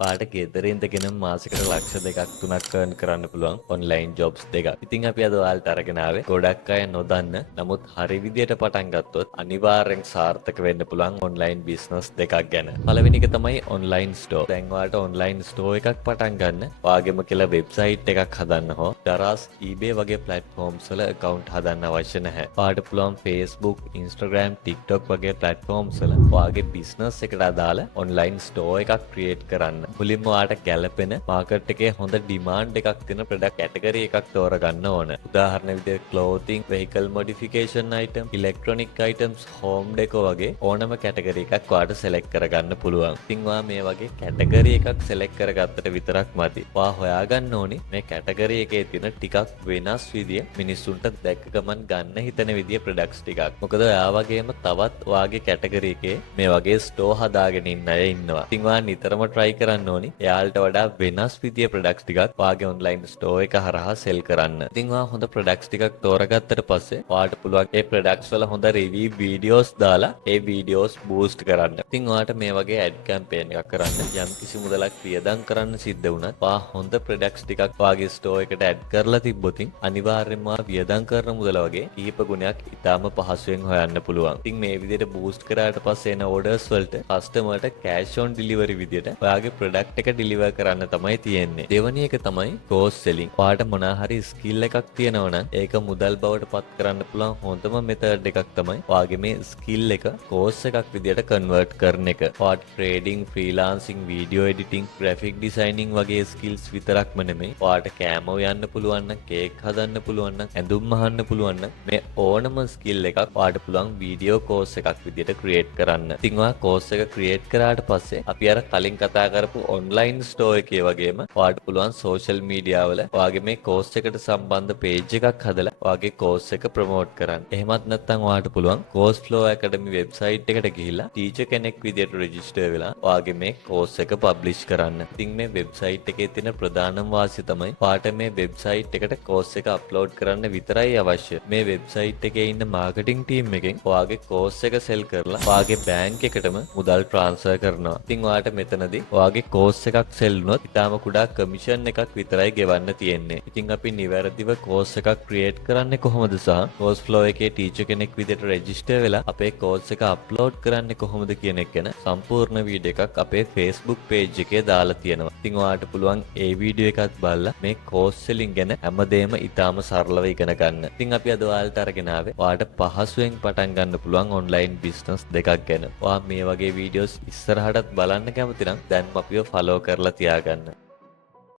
පාට ගෙදර ඉඳගෙන මාසෙකට ලක්ෂ 2ක් 3ක් earn කරන්න පුළුවන් ඔන්ලයින් ජොබ්ස් දෙකක්. ඉතින් අපි අද ඔයාලට අරගෙන ආවේ ගොඩක් අය නොදන්න නමුත් හරි විදියට පටන් ගත්තොත් අනිවාර්යෙන් සාර්ථක වෙන්න පුළුවන් ඔන්ලයින් බිස්නස් දෙකක් ගැන. පළවෙනි එක තමයි ඔන්ලයින් ස්ටෝර්. දැන් ඔයාලට ඔන්ලයින් ස්ටෝර් එකක් පටන් ගන්න ඔයාගෙම කියලා වෙබ්සයිට් එකක් හදන්න හෝ Daraz, eBay වගේ platforms වල account හදන්න අවශ්‍ය නැහැ. ඔයාලට පුළුවන් Facebook, Instagram, TikTok වගේ platforms වල ඔයාගේ බිස්නස් එකට අදාළ ඔන්ලයින් ස්ටෝර් එකක් ක්‍රියේට් කරන්න. මුලින්ම ඔයාලට ගැළපෙන මාකට් එකේ හොඳ ඩිමාන්ඩ් එකක් තියෙන ප්‍රොඩක්ට් කැටගරි එකක් තෝරගන්න ඕන. උදාහරණ විදිහට clothing, vehicle modification item, electronic items, home decor වගේ ඕනම කැටගරි එකක් ඔයාලට select කරගන්න පුළුවන්. ඉතින් ඔයා මේ වගේ කැටගරි එකක් select කරගත්තට විතරක් මදි. ඔයා හොයාගන්න ඕනි මේ කැටගරි එකේ තියෙන ටිකක් වෙනස් විදිය මිනිස්සුන්ට දැක්ක ගමන් ගන්න හිතන විදිය ප්‍රොඩක්ට්ස් ටිකක්. මොකද ඔයා වගේම තවත් ඔයාගේ කැටගරි එකේ මේ වගේ ස්ටෝර් හදාගෙන ඉන්න අය ඉන්නවා. ඉතින් ඔයා නිතරම try කරන්න ඕනි එයාලට වඩා වෙනස් විදිය ප්‍රොඩක්ට්ස් ටිකක් ඔයාගේ ඔන්ලයින් ස්ටෝර් එක හරහා සෙල් කරන්න. ඉතින් ඔයා හොඳ ප්‍රොඩක්ට්ස් ටිකක් තෝරගත්තට පස්සේ ඔයාලට පුළුවන් ඒ ප්‍රොඩක්ට්ස් වල හොඳ රිවිව් වීඩියෝස් දාලා ඒ වීඩියෝස් බූස්ට් කරන්න. ඉතින් ඔයාලට මේ වගේ ඇඩ් කැම්පේන් එකක් කරන්න යම් කිසි මුදලක් වියදම් කරන්න සිද්ධ වුණත් ඔයා හොඳ ප්‍රොඩක්ට්ස් ටිකක් ඔයාගේ ස්ටෝර් එකට ඇඩ් කරලා තිබ්බොත් අනිවාර්යයෙන්ම ඔයා වියදම් කරන මුදල වගේ කීප ගුණයක් ඉතාම පහසුවෙන් හොයන්න පුළුවන්. ඉතින් මේ විදිහට බූස්ට් කරාට පස්සේ එන ඕඩර්ස් වලට කස්ටමර්ට කෑෂ් ඔන් ඩිලිවරි විදිහට ඔයාගේ ප්‍රොඩක්ට් එක ඩිලිවර් කරන්න තමයි තියෙන්නේ. දෙවැනි එක තමයි ක්‍රෝස් සෙලින්. ඔයාලට මොනවා හරි ස්කිල් එකක් තියෙනවා නම් ඒක මුදල් බවට පත් කරන්න පුළුවන් හොඳම මෙතඩ් එකක් තමයි ඔයාගේ මේ ස්කිල් එක කෝස් එකක් විදියට කන්වර්ට් කරන එක. ඔයාට trading, freelancing, video editing, graphic designing වගේ ස්කිල්ස් විතරක්ම නෙමෙයි. ඔයාට කෑමෝ යන්න පුළුවන් නම්, කේක් හදන්න පුළුවන් නම්, ඇඳුම් මහන්න පුළුවන් නම් මේ ඕනම ස්කිල් එකක් ඔයාට පුළුවන් වීඩියෝ කෝස් එකක් විදියට ක්‍රියේට් කරන්න. ඉතින් ඔයා කෝස් එක ක්‍රියේට් කරාට පස්සේ අපි අර කලින් කතා කරපු ඔන්ලයින් ස්ටෝර් එකේ වගේම ඔයාලට පුළුවන් සෝෂල් මීඩියා වල ඔයාගේ මේ කෝස් එකට සම්බන්ධ පේජ් එකක් හදලා ඔයාගේ කෝස් එක ප්‍රොමෝට් කරන්න. එහෙමත් නැත්නම් ඔයාලට පුළුවන් කෝස් ෆ්ලෝ ඇකඩමි වෙබ්සයිට් එකට ගිහිල්ලා ටීචර් කෙනෙක් විදියට රෙජිස්ටර් වෙලා ඔයාගේ මේ කෝස් එක පබ්ලිෂ් කරන්න. ඉතින් මේ වෙබ්සයිට් එකේ තියෙන ප්‍රධානම වාසිය තමයි ඔයාට මේ වෙබ්සයිට් එකට කෝස් එක අප්ලෝඩ් කරන්න විතරයි අවශ්‍ය. මේ වෙබ්සයිට් එකේ ඉන්න මාකටිං ටීම් එකෙන් ඔයාගේ කෝස් එක සෙල් කරලා ඔයාගේ බැංක් එකටම මුදල් ට්‍රාන්ස්ෆර් කරනවා. ඉතින් ඔයාට මෙතනදී ඔයාගේ කෝස් එකක් සෙල් වුණොත් ඉතාලම කුඩා කමිෂන් එකක් විතරයි ගෙවන්න තියෙන්නේ. ඉතින් අපි නිවැරදිව කෝස් එකක් ක්‍රියේට් කරන්නේ කොහොමද සහ කෝස් ෆ්ලෝ එකේ ටීචර් කෙනෙක් විදිහට රෙජිස්ටර් වෙලා අපේ කෝස් එක අප්ලෝඩ් කරන්නේ කොහොමද කියන එක ගැන සම්පූර්ණ වීඩියෝ එකක් අපේ Facebook page එකේ දාලා තියෙනවා. ඉතින් ඔයාලට පුළුවන් ඒ වීඩියෝ එකත් බලලා මේ කෝස් සෙලින් ගැන හැමදේම ඉතාලම සරලව ඉගෙන ගන්න. ඉතින් අපි අද ඔයාලට අරගෙන ආවේ ඔයාලට පහසුවෙන් පටන් ගන්න පුළුවන් ඔන්ලයින් බිස්නස් දෙකක් ගැන. ඔයා මේ වගේ වීඩියෝස් ඉස්සරහටත් බලන්න කැමති නම් දැන්ම අපිව ෆලෝ කරලා තියාගන්න.